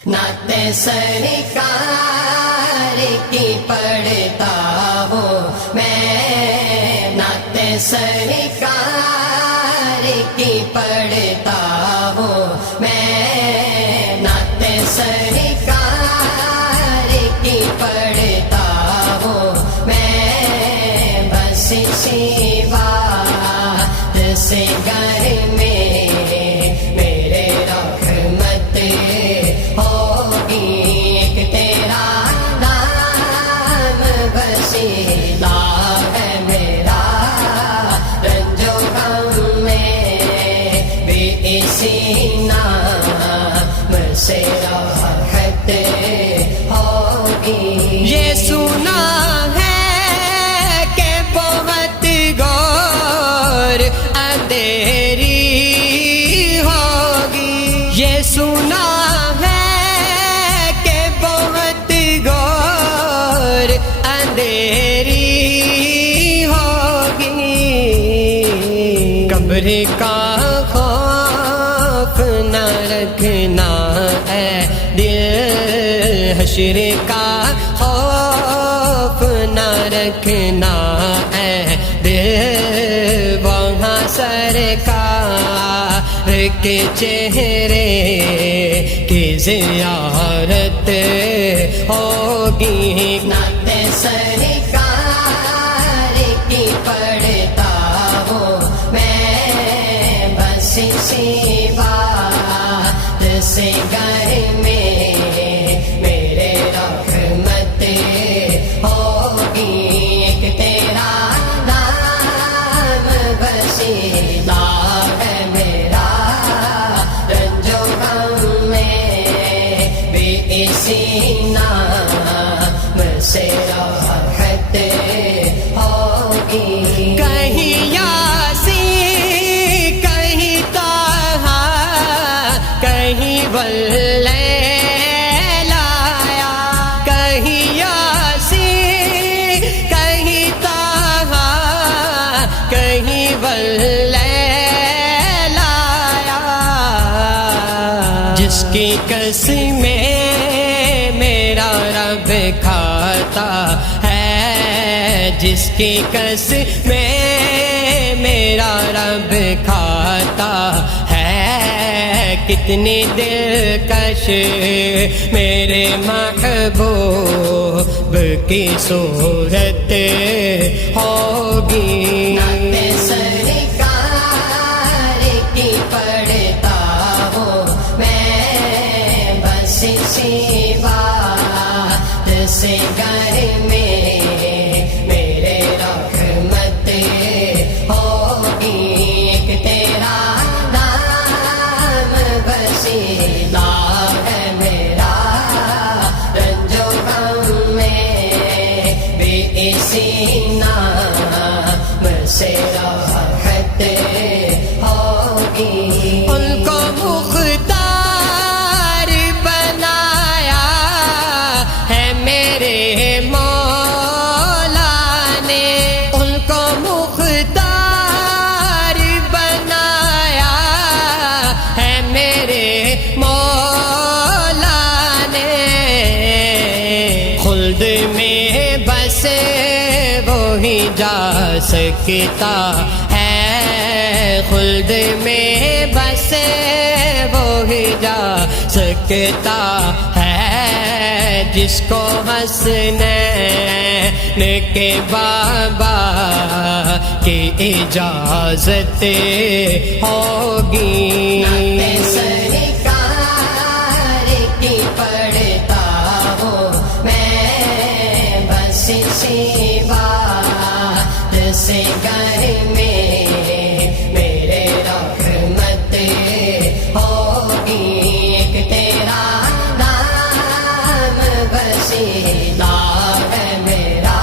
نعت سرکار کی پڑھتا ہوں میں، نعت سرکار کی پڑھتا ہوں میں، نعت سرکار کی پڑھتا ہوں میں، بس اسی بات سے گھر میں میرے رحمت ہوگی، ایک تیرا نام وسیلہ ہے میرا، رنج و غم میں بھی اسی نام سے راحت ہوگی۔ یہ سنا ہے کہ بہت گور اندھیری ہوگی، یہ سنا ہے کہ بہت گور اندھیری ہوگی، قبر کا خوف نہ رکھنا ہے دل، حشر کا خوف نہ رکھنا ہے دل، وہاں سرکار کے چہرے کی زیارت ہوگی۔ نعت سرکار کی پڑھتا ہوں میں، بس اسی بات سے گھر میں میرے رحمت ہوگی، ایک تیرا نام وسیلہ ہے میرا، رنج و غم میں بھی اسی نام سے راحت ہوگی۔ کہیں یاسین کہیں طٰہٰ کہیں واللیل آیا، کہیں یاسین کہیں طٰہٰ کہیں واللیل آیا، جس کی قسمیں میرا رب کھاتا ہے، جس کی قسمیں میرا رب کھاتا ہے، کتنی دلکش میرے محبوب کی صورت ہوگی۔ نعت سرکار کی پڑھتا ہوں میں، بس اسی بات سے گھر میں میرے رحمت ہوگی، ایک تیرا نام وسیلہ ہے میرا، رنج و غم میں بھی اسی نام سے راحت ہوگی۔ ان کو مختار بنایا ہے میرے مولا نے، ان کو مختار بنایا ہے میرے مولا نے، خلد میں بس وہی جا سکتا ہے، خلد میں بس وہی جا سکتا ہے، جس کو حسنین کے بابا کی اجازت ہوگی۔ نعت سرکار کی پڑھتا ہوں میں، بس اسی بات سے گھر میں میرے رحمت ہوگی، ایک تیرا نام وسیلہ ہے میرا،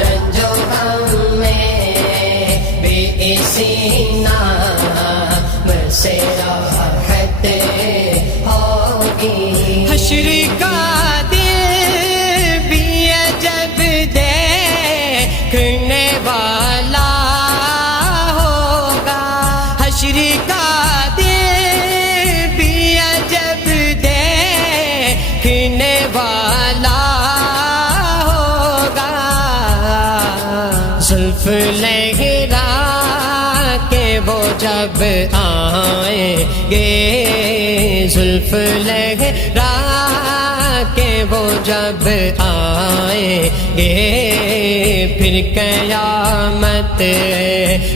رنج و غم میں بھی اسی نام سے راحت ہوگی۔ حشر کا دل بھی عجب دیکھنے والا ہوگا، حشر کا دل بھی عجب دیکھنے جب آئیں گے زلف لہرا کے وہ جب آئیں گے پھر قیامت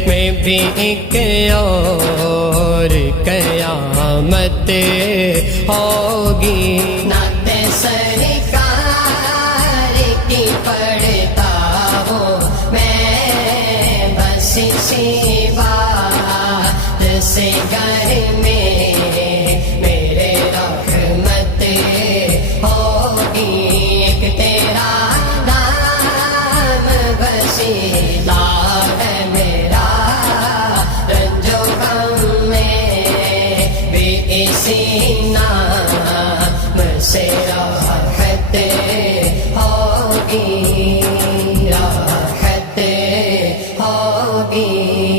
میں بھی ایک اور قیامت ہوگی نعت سرکار کی پڑھتا ہوں میں بس اسی بات سے گھر میں میرے رحمت ہوگی ایک تیرا نام وسیلہ ہے میرا رنج و غم میں بھی اسی نام سے راحت ہوگی راحت ہوگی